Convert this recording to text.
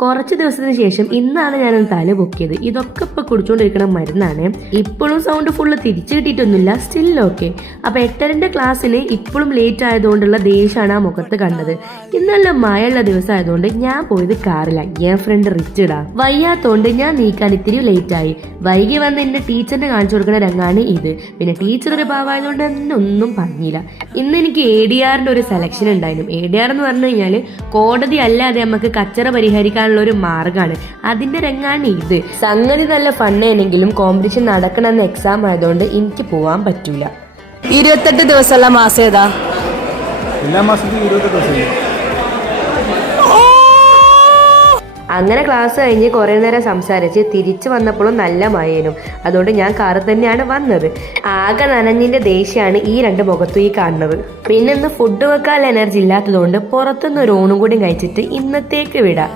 കുറച്ച് ദിവസത്തിന് ശേഷം ഇന്നാണ് ഞാനൊന്ന് തല പൊക്കിയത്. ഇതൊക്കെ ഇപ്പൊ കുടിച്ചുകൊണ്ടിരിക്കുന്ന മരുന്നാണ്. ഇപ്പോഴും സൗണ്ട് ഫുള്ള് തിരിച്ചു കിട്ടിയിട്ടൊന്നുമില്ല. സ്റ്റിൽ ഓക്കെ അപ്പൊ എട്ടരന്റെ ക്ലാസ്സിന് ഇപ്പോഴും ലേറ്റ് ആയതുകൊണ്ടുള്ള ദേഷ്യമാണ് ആ മുഖത്ത് കണ്ടത്. ഇന്നല്ല മഴയുള്ള ദിവസം ആയതുകൊണ്ട് ഞാൻ പോയത് കാറിലാണ് ഞാൻ ഫ്രണ്ട് റിച്ചിടാ വയ്യാത്തോണ്ട് ഞാൻ നീക്കാൻ ഇത്തിരി ലേറ്റ് ആയി. വൈകി വന്ന് എന്റെ ടീച്ചറിനെ കാണിച്ചു കൊടുക്കുന്ന രംഗാണ് ഇത്. പിന്നെ ടീച്ചർ ഒരു ഭാവമായതുകൊണ്ട് എന്നെ ഒന്നും പറഞ്ഞില്ല. ഇന്ന് എനിക്ക് എ ഡി ആറിന്റെ ഒരു സെലക്ഷൻ ഉണ്ടായിരുന്നു. എ ഡി ആർ എന്ന് പറഞ്ഞു കഴിഞ്ഞാൽ കോടതി അല്ലാതെ നമുക്ക് കച്ചറ പരിഹരിക്കാനുള്ള ഒരു മാർഗമാണ് അതിന്റെ രംഗാണ് ഇത്. സംഗതി നല്ല ഫണ്ണേനെങ്കിലും കോമ്പറ്റീഷൻ നടക്കണമെന്ന് എക്സാം ആയതുകൊണ്ട് എനിക്ക് പോവാൻ പറ്റൂല. ഇരുപത്തെട്ട് ദിവസമുള്ള മാസം ഏതാ? എല്ലാ മാസത്തിലും ഇരുപത്തെട്ട് ദിവസം അങ്ങനെ ക്ലാസ് കഴിഞ്ഞ് കുറേ നേരം സംസാരിച്ച് തിരിച്ചു വന്നപ്പോഴും നല്ല മഴയേനും. അതുകൊണ്ട് ഞാൻ കാറിൽ തന്നെയാണ് വന്നത്. ആകെ നനഞ്ഞിന്റെ ദേഷ്യമാണ് ഈ രണ്ട് മുഖത്തും ഈ കാണുന്നത്. പിന്നെ ഇന്ന് ഫുഡ് വെക്കാൻ എനർജി ഇല്ലാത്തതുകൊണ്ട് പുറത്തുനിന്ന് ഒരു ഊണും കൂടി കഴിച്ചിട്ട് ഇന്നത്തേക്ക് വിടാം.